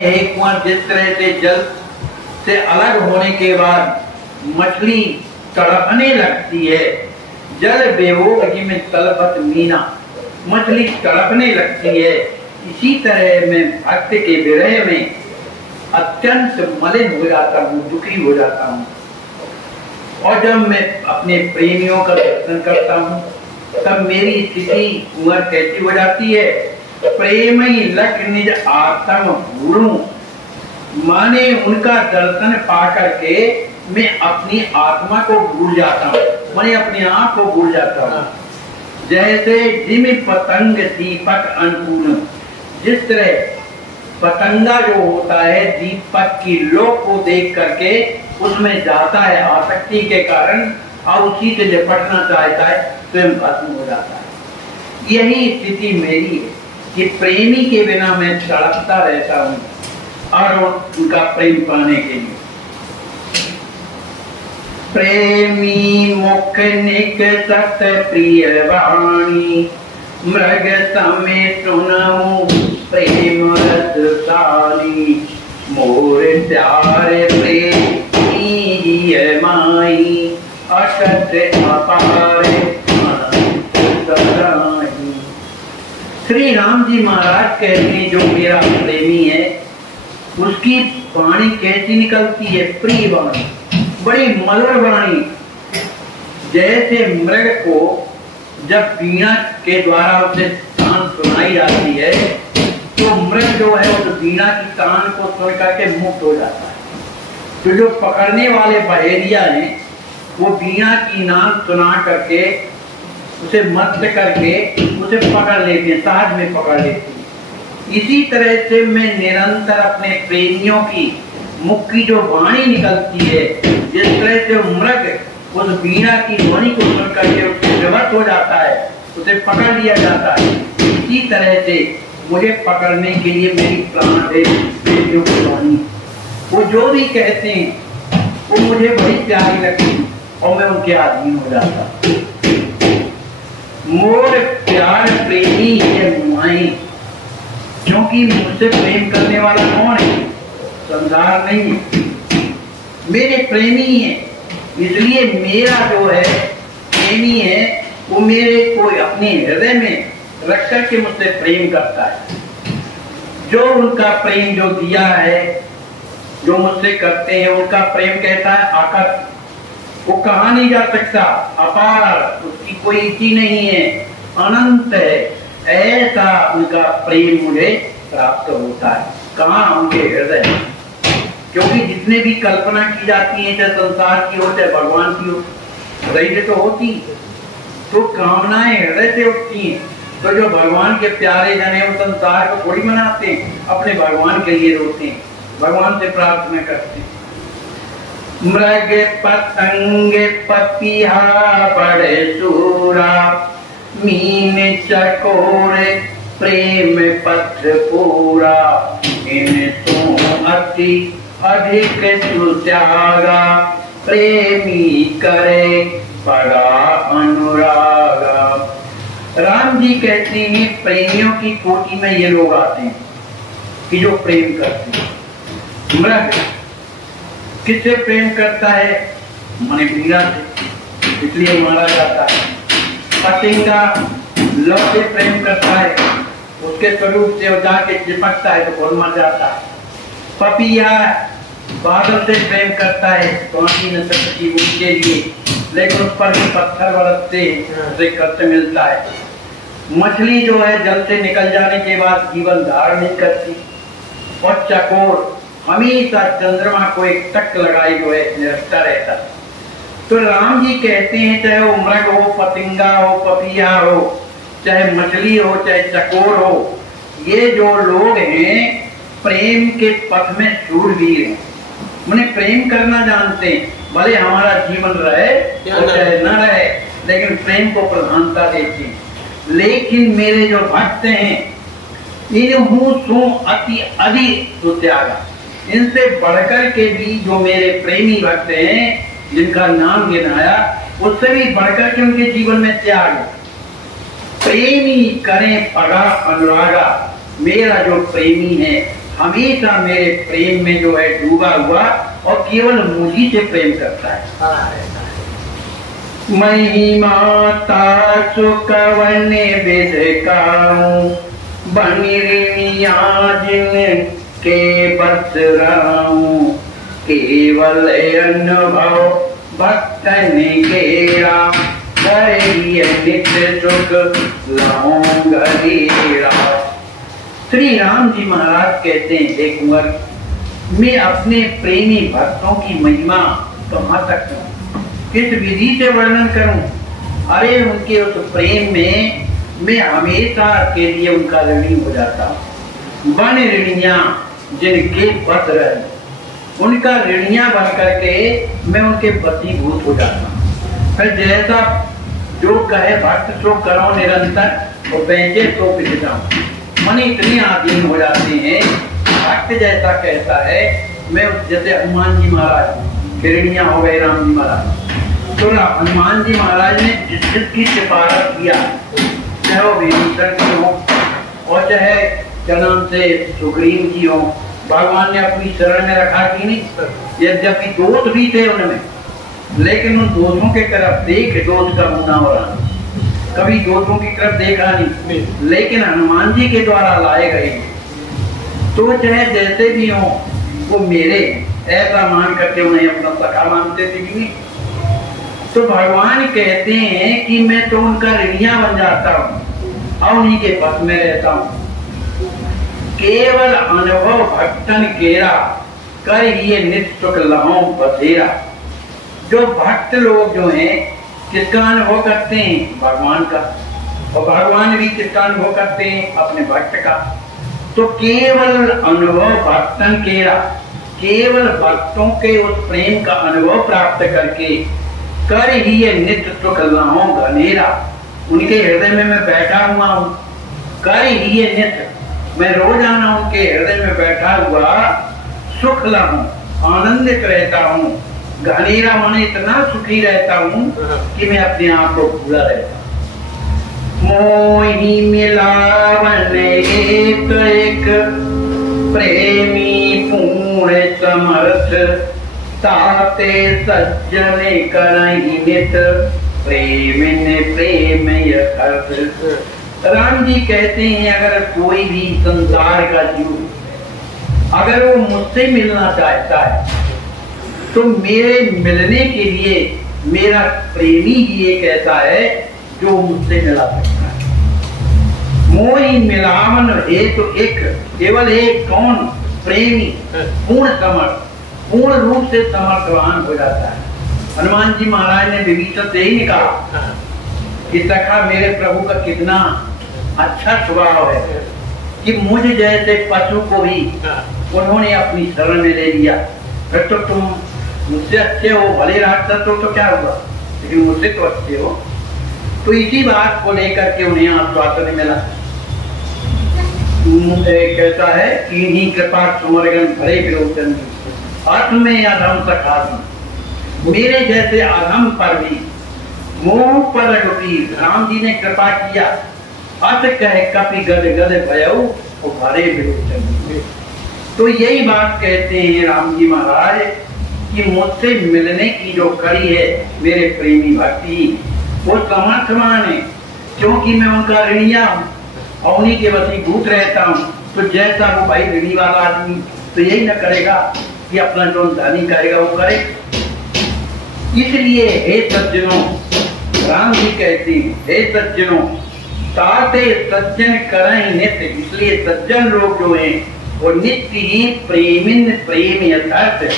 एक कुआं जिस तरह से जल से अलग होने के बाद मछली तड़पने लगती है, जल बेवोगी में तलपत मीना, मछली तड़पने लगती है। इसी तरह मैं भक्त के विरह में अत्यंत मलिन हो जाता हूँ, दुखी हो जाता हूँ। और जब मैं अपने प्रेमियों का दर्शन करता हूँ तब मेरी स्थिति उम्र कैसी हो जाती है। प्रेम ही लख निज आत्म भूलूं, माने उनका दर्शन पा करके मैं अपनी आत्मा को भूल जाता हूँ, मैं अपने आप को भूल जाता हूँ। जैसे जिम पतंग दीपक अनुकूल, जिस तरह पतंगा जो होता है दीपक की लो को देख करके उसमें जाता है आसक्ति के कारण और उसी से निपटना चाहता है, स्वयं भस्म हो जाता है। यही स्थिति मेरी है कि प्रेमी के बिना मैं तड़पता रहता हूँ और उनका प्रेम पाने के लिए। प्रेमी मुख निकटत प्रिय वाणी, मृग समय सुनऊं प्रेम रस साली, मोर प्यार प्रेमी माई, अकत अपार श्री राम जी महाराज कहते हैं जो मेरा प्रेमी है उसकी वाणी कैसी निकलती है, प्रिय वाणी, बड़ी मधुर वाणी। जैसे मृग को जब वीणा के द्वारा उसे तान सुनाई जाती है तो मृग जो है उस वीणा की तान को सुन करके मुक्त हो जाता है। तो जो पकड़ने वाले बहेलिया हैं वो वीणा की नाम सुना करके उसे मस्त करके उसे पकड़ लेते हैं, साथ में पकड़ लेते हैं। इसी तरह से मैं निरंतर अपने प्रेमियों की मुख की जो वाणी निकलती है, जिस तरह से मृग उस वीणा की वाणी को सुन करके उससे विवश हो जाता है, उसे पकड़ लिया जाता है, इसी तरह से मुझे पकड़ने के लिए मेरी प्राण है प्रेमियों की वाणी। वो जो भी कहते हैं वो मुझे बड़ी प्यारी लगती और मैं उनके अधीन हो जाता। मोर प्यार प्रेमी है मुआई, क्योंकि मुझसे प्रेम करने वाला कौन है, संसार नहीं है, मेरे प्रेमी है। इसलिए मेरा जो है प्रेमी है वो मेरे को अपने हृदय में रख करके मुझसे प्रेम करता है। जो उनका प्रेम जो दिया है, जो मुझसे करते हैं, उनका प्रेम कहता है आकाश, वो कहा नहीं जा सकता, अपार, उसकी कोई इति नहीं है, अनंत है। ऐसा उनका प्रेम मुझे प्राप्त होता है। कहाँ, उनके हृदय, क्योंकि जितने भी कल्पना की जाती है चाहे संसार की हो चाहे भगवान की हो, हृदय से तो होती, तो कामनाएं हृदय से उठती हैं। तो जो भगवान के प्यारे जन है वो संसार को थोड़ी मनाते हैं, अपने भगवान के लिए रोते हैं, भगवान से प्रार्थना करते हैं। मृग पतंग पपिहा बड़े सूरा, मीन चकोर प्रेम पत्र पूरा, इन तो अति अधिक सुत्यागा, प्रेमी करे बड़ा अनुरागा। राम जी कहते हैं प्रेमियों की कोटि में ये लोग आते हैं कि जो प्रेम करते हैं। मृग किससे प्रेम करता है, माने वीणा से, इसलिए मारा जाता है। पतंगा लौ से प्रेम करता है, उसके स्वरूप से जाके चिपकता है तो कौन मर जाता है। पपिया बादल से प्रेम करता है, पानी न सकती उनके लिए, लेकिन उस पर भी पत्थर बरसते उसे कष्ट मिलता है। मछली जो है जल से निकल जाने के बाद जीवन धारण नहीं करती। और चकोर हमेशा चंद्रमा को एक टक लगाई जो है निरखता रहता। तो राम जी कहते हैं चाहे वो मृग हो, पतंगा हो, पपिया हो, चाहे मछली हो, चाहे चकोर हो, ये जो लोग हैं प्रेम के पथ में शूरवीर हैं, उन्हें प्रेम करना जानते हैं। भले हमारा जीवन रहे और चाहे न रहे, लेकिन प्रेम को प्रधानता देते हैं। लेकिन मेरे जो भक्त हैं इन्हू सो अति अधिक सुत्यागा, इनसे बढ़कर के भी जो मेरे प्रेमी भक्त हैं जिनका नाम गिनाया, उससे भी बढ़कर के उनके जीवन में त्याग। प्रेमी करें पगा अनुरागा, मेरा जो प्रेमी है हमेशा मेरे प्रेम में जो है डूबा हुआ और केवल मुझी से प्रेम करता है। महिमाता सुकवन विध काऊं बनी ऋणिया जिन के बस राऊं केवल अनुभव भक्तन केरा नित्य सुख लाऊं गरीरा। श्री राम जी महाराज कहते हैं, एक कुंवर मैं अपने प्रेमी भक्तों की महिमा कहाँ तक कहूं, किस विधि से वर्णन करूं। अरे उनके उस प्रेम में मैं हमेशा के लिए उनका ऋणी हो जाता हूँ। बन ऋणिया जिनके बस रहे, उनका ऋणिया बन करके मैं उनके वशीभूत हो जाता हूँ। फिर जैसा जो कहे भक्त सो करो निरंतर और बेचे तो पिछ जाऊं। मन इतने आधीन हो जाते हैं, भक्त जैसा कहता है मैं, जैसे हनुमान जी महाराज ऋणिया हो गए राम जी महाराज। तो हनुमान जी महाराज ने जिस जिसकी सिफारिश किया, चाहे वो विभीषण की हो और चाहे क्या नाम से सुग्रीव जी हो, भगवान ने अपनी शरण में रखा कि नहीं। यद्यपि दोष भी थे उनमें, लेकिन उन दोषों के तरफ देख दोष का मुना हो रहा, कभी दोषों की तरफ देखा नहीं, लेकिन हनुमान जी के द्वारा लाए गए। तो चाहे जैसे भी हो वो मेरे ऐसा मान करके उन्हें अपना सखा मानते थे कि नहीं। तो भगवान कहते हैं कि मैं तो उनका ऋणिया बन जाता हूँ और उन्हीं के बस में रहता हूँ। केवल अनुभव भक्तन केरा कर ये नित्य सुख लहों बसेरा। जो भक्त लोग जो हैं किसका अनुभव करते हैं, भगवान का, और भगवान भी किसका अनुभव करते हैं, अपने भक्त का। तो केवल अनुभव भक्तन केरा, केवल भक्तों के उस प्रेम का अनुभव प्राप्त करके कर ही ये नित्य सुख लहों घनेरा। उनके हृदय में मैं बैठा हुआ हूँ, कर ही ये नित्य, मैं रोजाना उनके हृदय में बैठा हुआ सुख लहूं, आनंदित रहता हूँ। घनेरा माने इतना सुखी रहता हूँ कि मैं अपने आप को भूला रहता हूँ। मोही मिलावन एक एक प्रेमी पूर्ण समर्थ ताते सज्जन करहि नित प्रेमिन प्रेम यथार्थ। राम जी कहते हैं अगर कोई भी संसार का जीव अगर वो मुझसे मिलना चाहता है तो मेरे मिलने के लिए मेरा प्रेमी ही एक ऐसा है जो मुझसे मिला सकता है। मोही मिलावन है तो एक, केवल एक कौन, प्रेमी पूर्ण समर्थ, पूर्ण रूप से समर्थवान हो जाता है। हनुमान जी महाराज ने विभीषण से ही कहा कि सखा मेरे प्रभु का कितना अच्छा स्वभाव है कि मुझ जैसे पशु को भी उन्होंने अपनी शरण में ले लिया। फिर तो तुम मुझसे अच्छे हो, भले राक्षस हो तो क्या हुआ, लेकिन मुझसे तो अच्छे हो। तो इसी बात को लेकर के उन्हें आश्वासन मिला। कहता है कि इन्हीं कृपा सुमरगन भरे विरोचन अर्थ में अधम सखा, मेरे जैसे अधम पर भी मोह पर रघुवीर राम जी ने कृपा किया। अत कहे कपि गद गद भयउ और भरे विरोचन। तो यही बात कहते हैं राम जी महाराज कि मुझसे मिलने की जो कड़ी है मेरे प्रेमी भक्ति, वो समर्थवान है, क्योंकि मैं उनका ऋणिया हूँ और उन्हीं के वशीभूत रहता हूँ। तो जैसा वो भाई ऋणी वाला आदमी तो यही न करेगा कि अपना जो धनी करेगा वो करे। इसलिए हे सज्जनों, राम जी कहते हैं हे सज्जनों, ताते सज्जन करें नित्य। इसलिए सज्जन लोग जो हैं वो नित्य ही प्रेमिन प्रेम यथार्थ,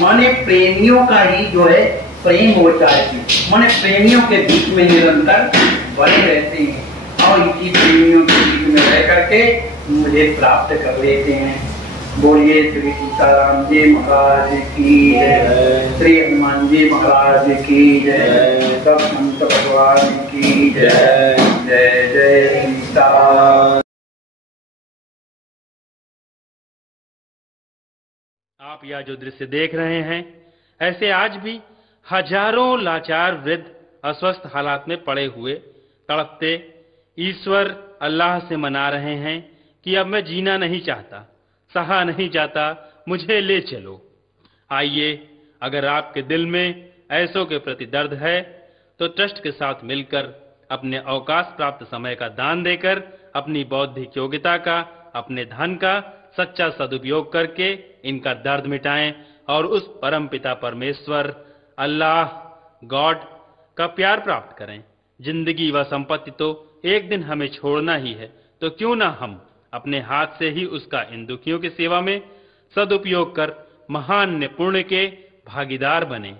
माने प्रेमियों का ही जो है प्रेम होता है, माने प्रेमियों के बीच में निरंतर बने रहते हैं और इसी प्रेमियों के बीच में रह करके मुझे प्राप्त कर लेते हैं। बोलिए श्री सीताराम जी महाराज की जय, श्री हनुमान जी महाराज की जय, सब संत भगवान की जय। जय जय सीता। आप यह जो दृश्य देख रहे हैं, ऐसे आज भी हजारों लाचार वृद्ध अस्वस्थ हालात में पड़े हुए तड़पते ईश्वर अल्लाह से मना रहे हैं कि अब मैं जीना नहीं चाहता, सहा नहीं जाता, मुझे ले चलो। आइए, अगर आपके दिल में ऐसों के प्रति दर्द है तो ट्रस्ट के साथ मिलकर अपने अवकाश प्राप्त समय का दान देकर अपनी बौद्धिक योग्यता का, अपने धन का सच्चा सदुपयोग करके इनका दर्द मिटाएं और उस परम पिता परमेश्वर अल्लाह गॉड का प्यार प्राप्त करें। जिंदगी व संपत्ति तो एक दिन हमें छोड़ना ही है, तो क्यों ना हम अपने हाथ से ही उसका इन दुखियों की सेवा में सदुपयोग कर महान पुण्य के भागीदार बने।